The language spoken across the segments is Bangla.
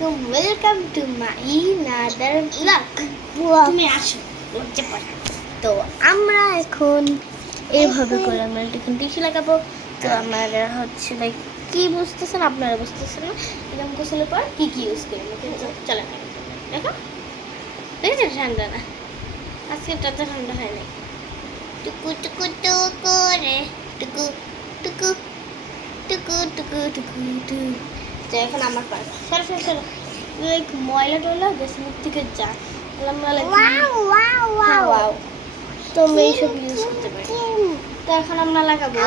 আলাইকুম, welcome to my another blog. তুমি আসো, লজ্জা পাই। তো আমরা এখন এইভাবে করে আমরা এখন টিস্যু লাগাবো। তো আমরা হচ্ছে লাইক কি বুঝতেছেন, আপনারা বুঝতেছেন না এরকম গোসলের পর কি কি ইউজ করি। চলে না দেখো, দেখেছো ঠান্ডা না, আজকে তত ঠান্ডা হয় নাই। টুকু টুকু টুকু করে টুকু টুকু টুকু টুকু টুকু টুকু। তো এখন আমার পার সরো সরো সরো, লাইক ময়লা টয়লা বেশ মুখ থেকে যা আমরা লাইক ওয়াও। তো আমরা এইসব ইউজ করতে পারি। তো এখন আমরা লাগাবো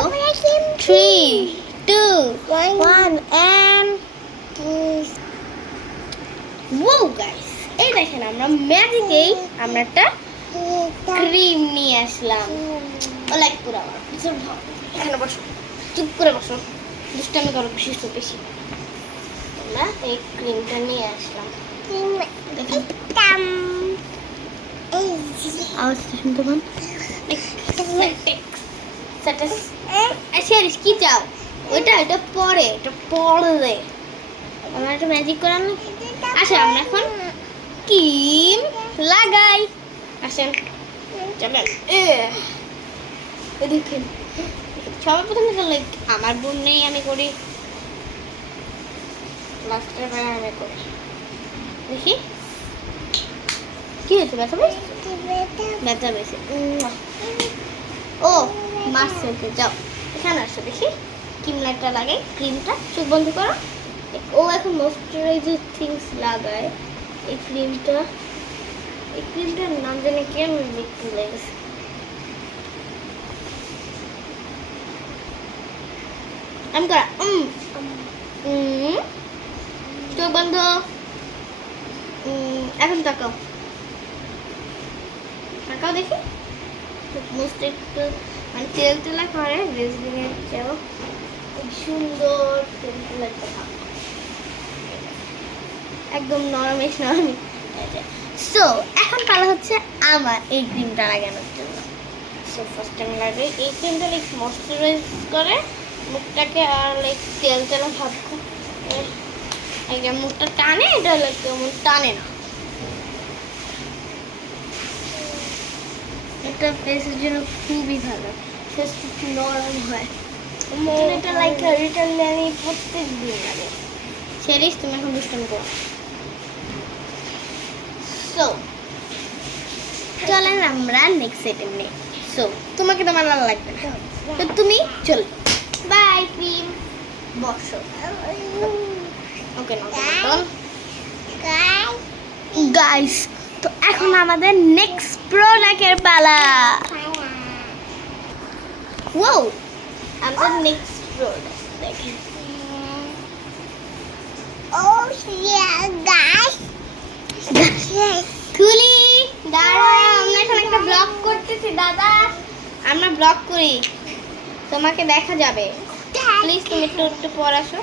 3, 2, 1 and ওয়াও গাইস, এই দেখেন আমরা ম্যাজিকেই আমরা একটা ক্রিম নিয়ে আসলাম। ও লাইক পুরো এখানে বসো, চুপ করে বসো, দুষ্টামি করো বেশি। আমরা এই ক্রিমটা নিয়ে আসলাম। আওয়াজটা শুনতে পান? কি চাও? ওটা পরে আমরা একটা ম্যাজিক করার না। আসে আমরা এখন ক্রিম লাগাই। আসেন চলেন। দেখেন সবার প্রথমে তো লাইক আমার বোন নেই, আমি করি লাস্টের বেলা আমি করি। দেখি কি হয়েছে, ব্যথা পেয়েছে। ও মারছে ওকে, যাও এখানে আসো দেখি ক্রিমটা লাগাই। ক্রিমটা চোখ বন্ধ করো। ও এখন ময়শ্চারাইজার থিংস লাগায়। এই ক্রিমটার নাম জানি কি, আমি দেখতে লেগেছে। আমি করা চোখ বন্ধ। এখন তাকাও দেখি। মুখটা একটু মানে তেলা করে, ভেজলিনের চেয়েও সুন্দর তেলা একদম নরমিশ। সো এখন পালা হচ্ছে আমার এই ক্রিমটা লাগানোর জন্য। সো ফার্স্ট টাইম লাগে এই ক্রিমটা লাইক ময়শ্চারাইজ করে মুখটাকে, আর লাইক তেলা ভাব মুখটা টানে। এটা লাইক তেমন টানে না, এটা ফেসের জন্য খুবই ভালো, ফেস খুব নরম হয়। এটা লাইক রিটার্ন আমি প্রত্যেক দিন লাগে। সেরিস তুমি এখন দুষ্টামি করো। সো চলেন আমরা নেক্সট আইটেম নেই। সো তোমাকে তো আমার ভালো লাগবে না, তো তুমি চলো। বাই ক্রিম, বসো। ওকে না গাইস, তো এখন আমাদের নেক্সট প্রোডাক্টের পালা। ওয়াও, আমাদের নেক্সট প্রোডাক্ট দেখেন। ও গাইস, খুলি দাঁড়াও, আমরা এখন একটা ব্লগ করতেছি দাদা। আমরা ব্লগ করি, তোমাকে দেখা যাবে। প্লিজ তুমি একটু পর আসো।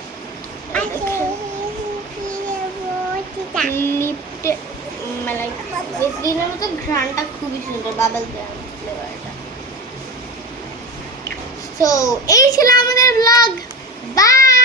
লিপটে লাইক ভেসলিনের মতো ঘ্রাণটা খুবই সুন্দর, বাবল ফ্লেভারটা। সো এই ছিল আমাদের ব্লগ। বাই।